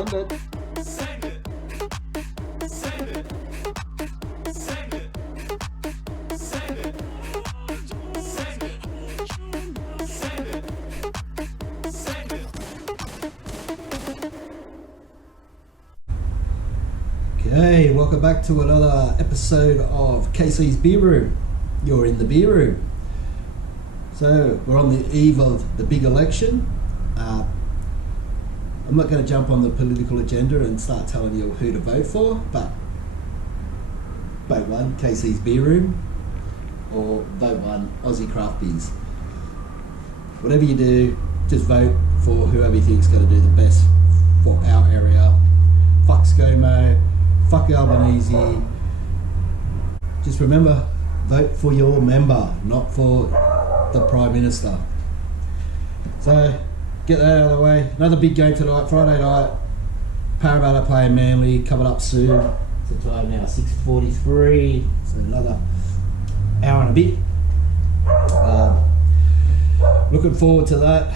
Okay, welcome back to another episode of KC's Beer Room. You're in the beer room. So we're on the eve of the big election. I'm not going to jump on the political agenda and start telling you who to vote for, but vote one, KC's Beer Room, or vote one, Aussie Craft Beers. Whatever you do, just vote for whoever you think is going to do the best for our area. Fuck ScoMo, fuck Albanese. Just remember, vote for your member, not for the Prime Minister. So, get that out of the way. Another big game tonight, Friday night. Parramatta playing Manly, coming up soon. It's the time now, 6:43. So another hour and a bit. Looking forward to that.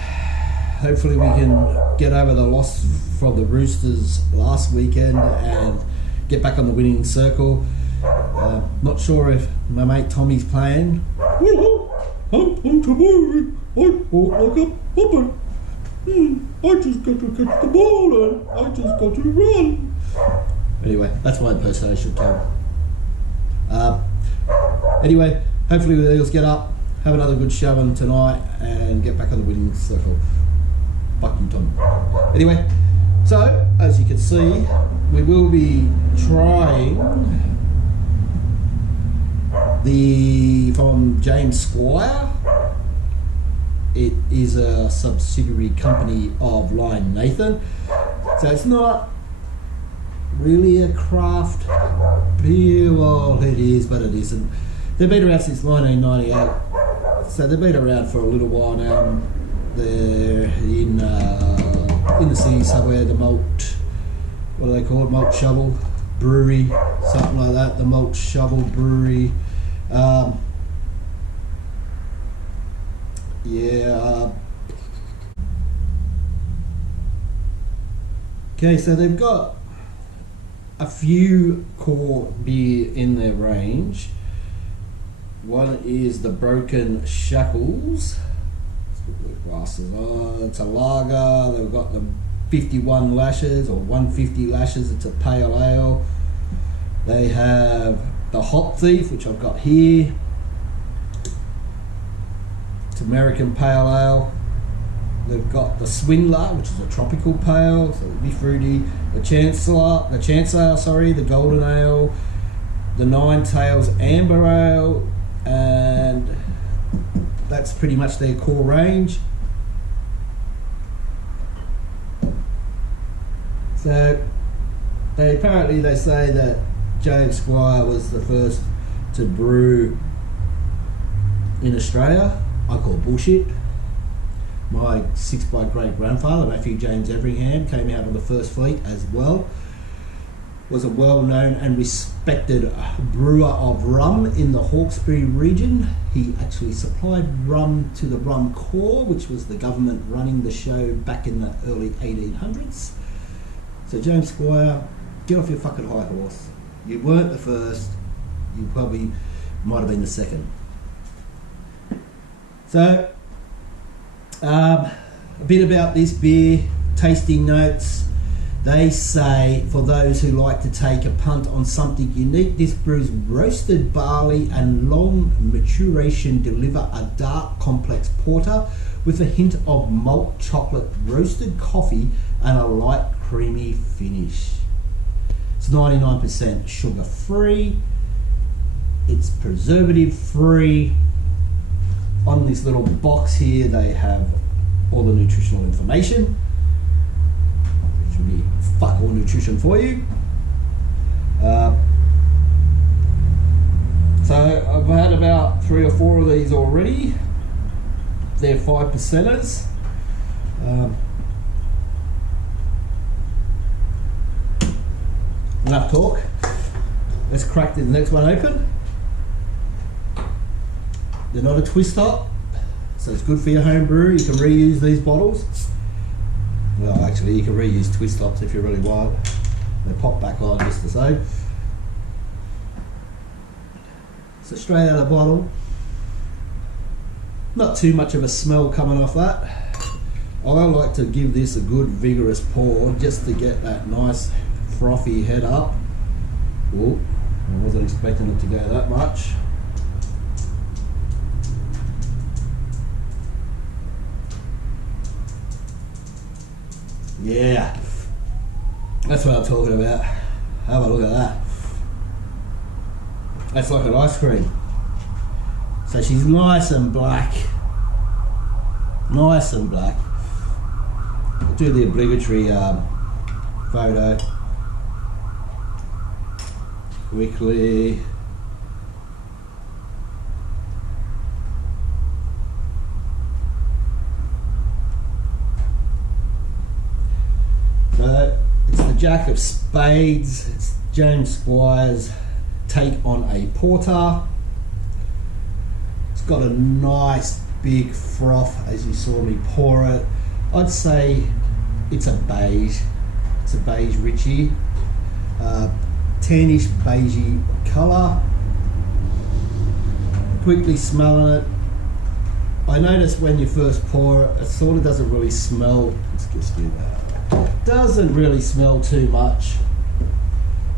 Hopefully we can get over the loss from the Roosters last weekend and get back on the winning circle. Not sure if my mate Tommy's playing. I'm tomorrow. I walk like a puppet. I just got to catch the ball and I just got to run. Anyway, that's my impersonation, Tom. Anyway, hopefully the Eagles get up, have another good shoving tonight and get back on the winning circle. Fuck you, Tom. Anyway, so as you can see, we will be trying from James Squire. It is a subsidiary company of Lion Nathan, so it's not really a craft beer. Well, it is, but it isn't. They've been around since 1998, so they've been around for a little while now. They're in the city somewhere. The Malt, what do they call it? Malt Shovel Brewery, something like that. The Malt Shovel Brewery. Okay, so they've got a few core beer in their range. One is the Broken Shackles. Let's put the glasses on. It's a lager. They've got the 51 lashes or 150 lashes. It's a pale ale. They have the Hop Thief, which I've got here. It's American Pale Ale. They've got the Swindler, which is a tropical pale, so it'll be fruity. The Chancellor, the Golden Ale, the Nine Tails Amber Ale, and that's pretty much their core range. So they say that James Squire was the first to brew in Australia. I call bullshit. My six-by great-grandfather, Matthew James Everingham, came out on the first fleet as well. Was a well-known and respected brewer of rum in the Hawkesbury region. He actually supplied rum to the Rum Corps, which was the government running the show back in the early 1800s. So James Squire, get off your fucking high horse. You weren't the first, you probably might have been the second. So, a bit about this beer, tasting notes. They say, for those who like to take a punt on something unique, this brew's roasted barley and long maturation deliver a dark, complex porter with a hint of malt chocolate, roasted coffee, and a light, creamy finish. It's 99% sugar-free. It's preservative-free. On this little box here, they have all the nutritional information, which will be fuck all nutrition for you. So I've had about 3 or 4 of these already. They're 5%ers. Enough talk. Let's crack the next one open. They're not a twist top, so it's good for your home brew. You can reuse these bottles. Well, actually, you can reuse twist tops if you really want. They pop back on just the same. So straight out of the bottle. Not too much of a smell coming off that. I like to give this a good vigorous pour just to get that nice frothy head up. Oh, I wasn't expecting it to go that much. Yeah, that's what I'm talking about. Have a look at that. That's like an ice cream. So she's nice and black. Nice and black. I'll do the obligatory photo quickly. So it's the Jack of Spades. It's James Squire's take on a porter. It's got a nice big froth as you saw me pour it. I'd say it's a beige. It's a beige Richie. Tannish beigey colour. Quickly smelling it. I noticed when you first pour it, it sort of doesn't really smell. Let's just do that. Doesn't really smell too much.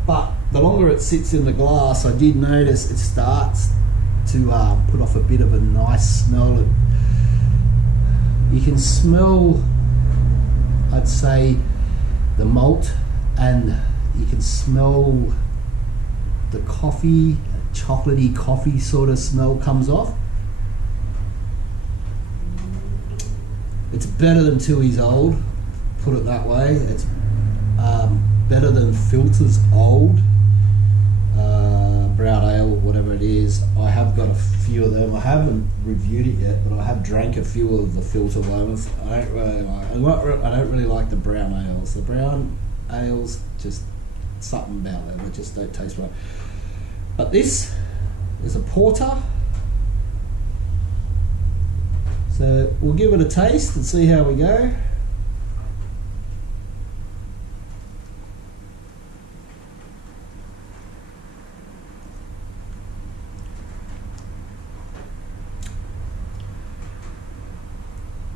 But the longer it sits in the glass, I did notice it starts to put off a bit of a nice smell. You can smell, I'd say, the malt, and you can smell the coffee, chocolatey coffee sort of smell comes off. It's better than 2 years old, put it that way. It's better than Filter's old brown ale, whatever it is. I have got a few of them. I haven't reviewed it yet, but I have drank a few of the Filter ones. I don't really like the brown ales. The brown ales, just something about them, they just don't taste right. But this is a porter, so we'll give it a taste and see how we go.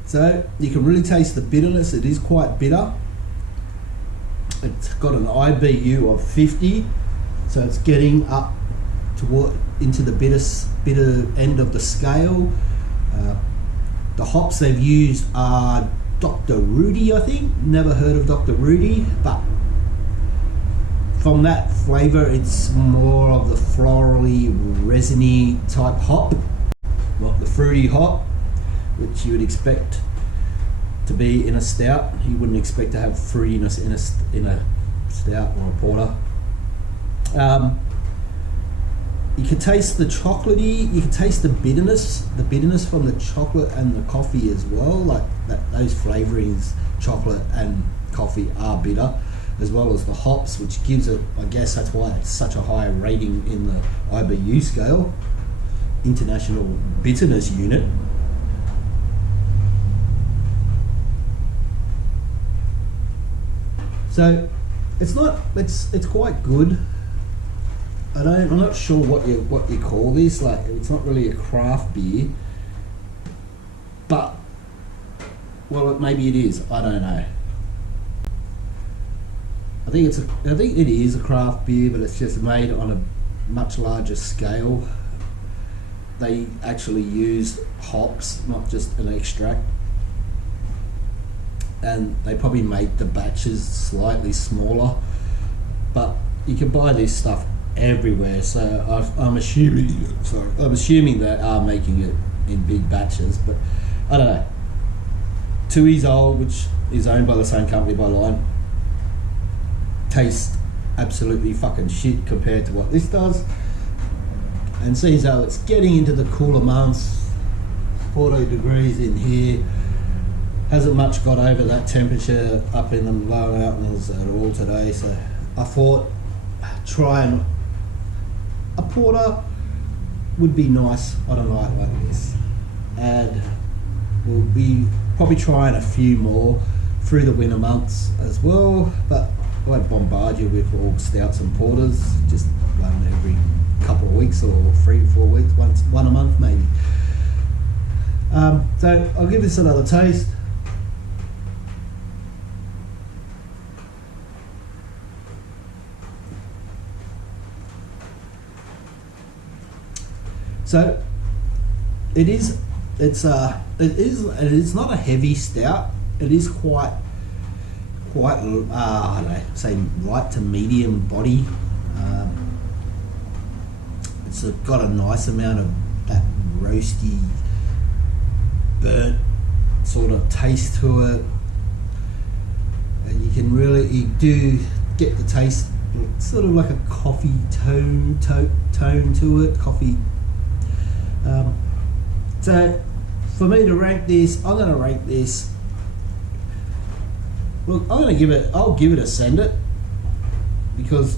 So you can really taste the bitterness. It is quite bitter. It's got an IBU of 50, so it's getting up toward into the bitter end of the scale. The hops they've used are Dr. Rudy, I think. Never heard of Dr. Rudy, but from that flavour, it's more of the florally, resiny type hop, not the fruity hop, which you would expect to be in a stout. You wouldn't expect to have fruitiness in a stout or a porter. You can taste the chocolatey, you can taste the bitterness from the chocolate and the coffee as well. Like those flavourings, chocolate and coffee, are bitter, as well as the hops, which gives it, I guess that's why it's such a high rating in the IBU scale, International Bitterness Unit. So it's quite good. I'm not sure what you call this. Like, it's not really a craft beer, but well, maybe it is. I don't know. I think it is a craft beer, but it's just made on a much larger scale. They actually use hops, not just an extract. And they probably make the batches slightly smaller, but you can buy this stuff everywhere. So I'm assuming they are making it in big batches, but I don't know. 2 years old, which is owned by the same company by line, tastes absolutely fucking shit compared to what this does. And seems though it's getting into the cooler months, 40 degrees in here. Hasn't much got over that temperature up in the lower mountains at all today, so I thought trying a porter would be nice on a night like this. And we'll be probably trying a few more through the winter months as well, but I won't bombard you with all stouts and porters, just one every couple of weeks or 3-4 weeks, one a month maybe. So I'll give this another taste. So it's not a heavy stout. It is quite I don't know, say light to medium body. It's got a nice amount of that roasty, burnt sort of taste to it, and you do get the taste, sort of like a coffee tone to it, coffee. So for me to rank this, I'm going to rank this. Look, I'll give it a send it, because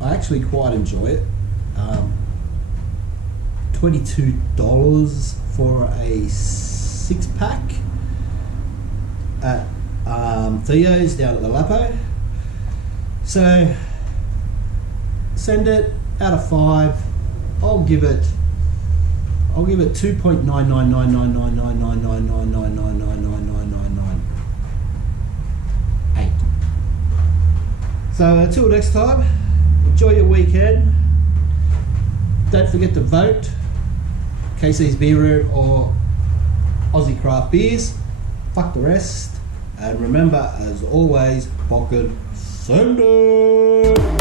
I actually quite enjoy it. $22 for a 6-pack at Theo's down at the Lapo. So send it out of 5. I'll give it 2.999999999999999998. So until next time, enjoy your weekend. Don't forget to vote KC's Beer Room or Aussie Craft Beers. Fuck the rest. And remember, as always, pocket send it.